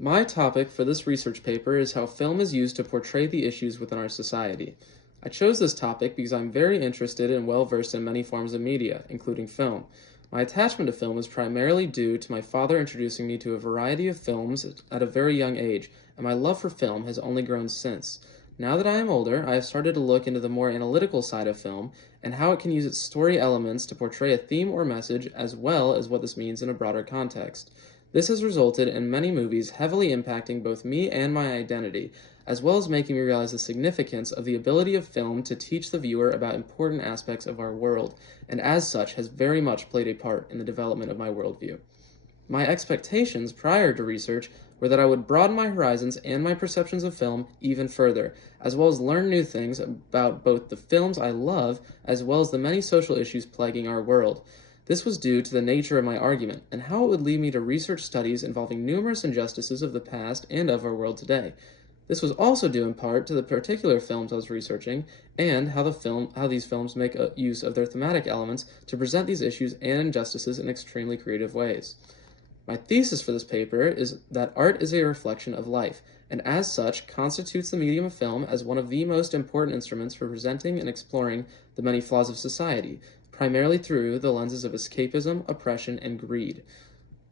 My topic for this research paper is how film is used to portray the issues within our society. I chose this topic because I'm very interested and well versed in many forms of media, including film. My attachment to film is primarily due to my father introducing me to a variety of films at a very young age, and my love for film has only grown since. Now that I am older, I have started to look into the more analytical side of film and how it can use its story elements to portray a theme or message, as well as what this means in a broader context. This has resulted in many movies heavily impacting both me and my identity, as well as making me realize the significance of the ability of film to teach the viewer about important aspects of our world, and as such has very much played a part in the development of my worldview. My expectations prior to research were that I would broaden my horizons and my perceptions of film even further, as well as learn new things about both the films I love as well as the many social issues plaguing our world. This was due to the nature of my argument and how it would lead me to research studies involving numerous injustices of the past and of our world today. This was also due in part to the particular films I was researching and how these films make use of their thematic elements to present these issues and injustices in extremely creative ways. My thesis for this paper is that art is a reflection of life, and as such constitutes the medium of film as one of the most important instruments for presenting and exploring the many flaws of society, primarily through the lenses of escapism, oppression, and greed.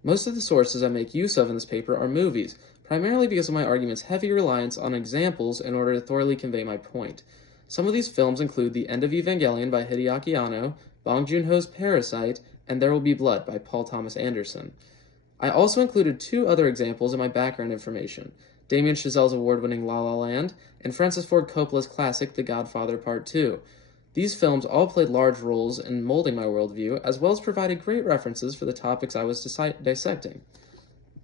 Most of the sources I make use of in this paper are movies, primarily because of my argument's heavy reliance on examples in order to thoroughly convey my point. Some of these films include The End of Evangelion by Hideaki Anno, Bong Joon-ho's Parasite, and There Will Be Blood by Paul Thomas Anderson. I also included two other examples in my background information, Damien Chazelle's award-winning La La Land, and Francis Ford Coppola's classic The Godfather Part 2. These films all played large roles in molding my worldview, as well as provided great references for the topics I was dissecting.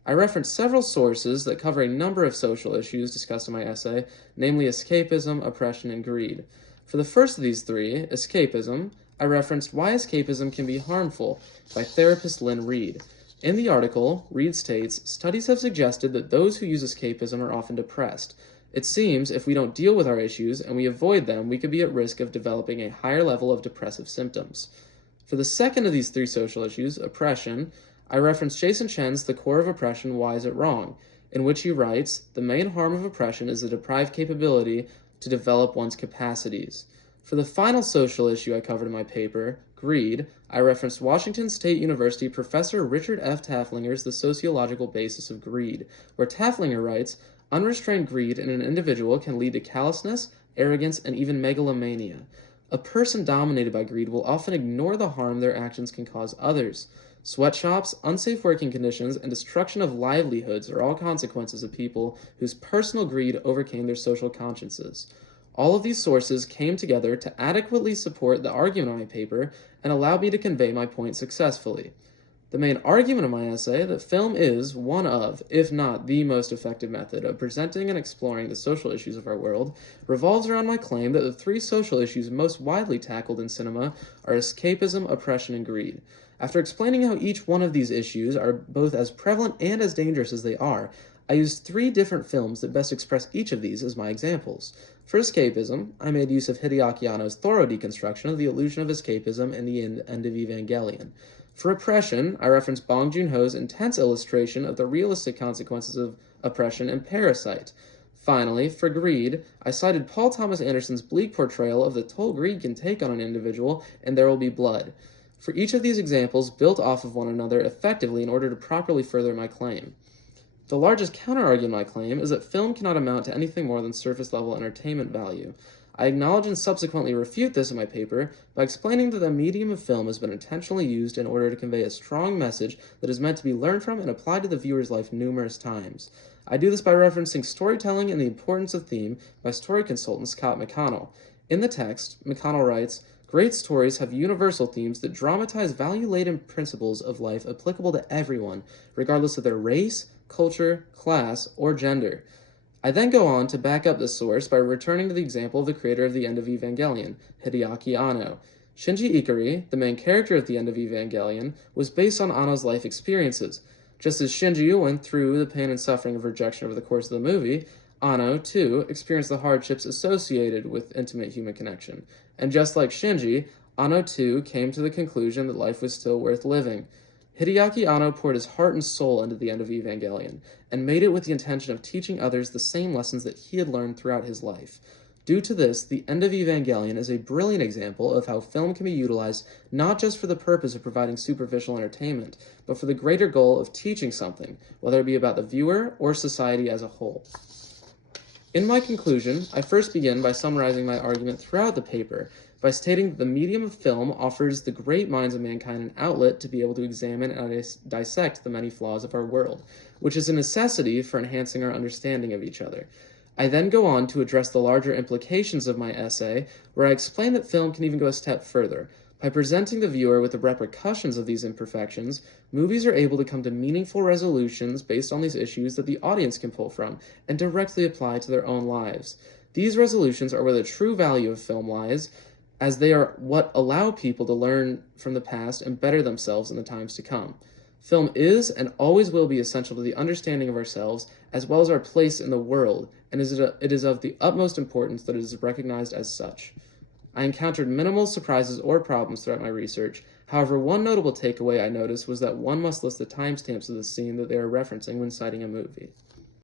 I referenced several sources that cover a number of social issues discussed in my essay, namely escapism, oppression, and greed. For the first of these three, escapism, I referenced Why Escapism Can Be Harmful by therapist Lynn Reed. In the article, Reed states, studies have suggested that those who use escapism are often depressed. It seems if we don't deal with our issues and we avoid them, we could be at risk of developing a higher level of depressive symptoms. For the second of these three social issues, oppression, I referenced Jason Chen's The Core of Oppression, Why Is It Wrong?, in which he writes, the main harm of oppression is the deprived capability to develop one's capacities. For the final social issue I covered in my paper, greed, I referenced Washington State University Professor Richard F. Taflinger's The Sociological Basis of Greed, where Taflinger writes, unrestrained greed in an individual can lead to callousness, arrogance, and even megalomania. A person dominated by greed will often ignore the harm their actions can cause others. Sweatshops, unsafe working conditions, and destruction of livelihoods are all consequences of people whose personal greed overcame their social consciences. All of these sources came together to adequately support the argument of my paper and allowed me to convey my point successfully. The main argument of my essay, that film is one of, if not the most effective method of presenting and exploring the social issues of our world, revolves around my claim that the three social issues most widely tackled in cinema are escapism, oppression, and greed. After explaining how each one of these issues are both as prevalent and as dangerous as they are, I used three different films that best express each of these as my examples. For escapism, I made use of Hideaki Anno's thorough deconstruction of the illusion of escapism in The End of Evangelion. For oppression, I referenced Bong Joon-ho's intense illustration of the realistic consequences of oppression in Parasite. Finally, for greed, I cited Paul Thomas Anderson's bleak portrayal of the toll greed can take on an individual in There Will Be Blood. For each of these examples built off of one another effectively in order to properly further my claim. The largest counter-argument to my claim is that film cannot amount to anything more than surface-level entertainment value. I acknowledge and subsequently refute this in my paper by explaining that the medium of film has been intentionally used in order to convey a strong message that is meant to be learned from and applied to the viewer's life numerous times. I do this by referencing Storytelling and the Importance of Theme by story consultant Scott McConnell. In the text, McConnell writes, great stories have universal themes that dramatize value-laden principles of life applicable to everyone, regardless of their race, culture, class, or gender. I then go on to back up this source by returning to the example of the creator of The End of Evangelion, Hideaki Anno. Shinji Ikari, the main character at The End of Evangelion, was based on Anno's life experiences. Just as Shinji went through the pain and suffering of rejection over the course of the movie, Anno, too, experienced the hardships associated with intimate human connection. And just like Shinji, Anno, too, came to the conclusion that life was still worth living. Hideaki Anno poured his heart and soul into the end of Evangelion, and made it with the intention of teaching others the same lessons that he had learned throughout his life. Due to this, the end of Evangelion is a brilliant example of how film can be utilized not just for the purpose of providing superficial entertainment, but for the greater goal of teaching something, whether it be about the viewer or society as a whole. In my conclusion, I first begin by summarizing my argument throughout the paper by stating that the medium of film offers the great minds of mankind an outlet to be able to examine and dissect the many flaws of our world, which is a necessity for enhancing our understanding of each other. I then go on to address the larger implications of my essay, where I explain that film can even go a step further. By presenting the viewer with the repercussions of these imperfections, movies are able to come to meaningful resolutions based on these issues that the audience can pull from and directly apply to their own lives. These resolutions are where the true value of film lies, as they are what allow people to learn from the past and better themselves in the times to come. Film is and always will be essential to the understanding of ourselves as well as our place in the world, and it is of the utmost importance that it is recognized as such. I encountered minimal surprises or problems throughout my research. However, one notable takeaway I noticed was that one must list the timestamps of the scene that they are referencing when citing a movie.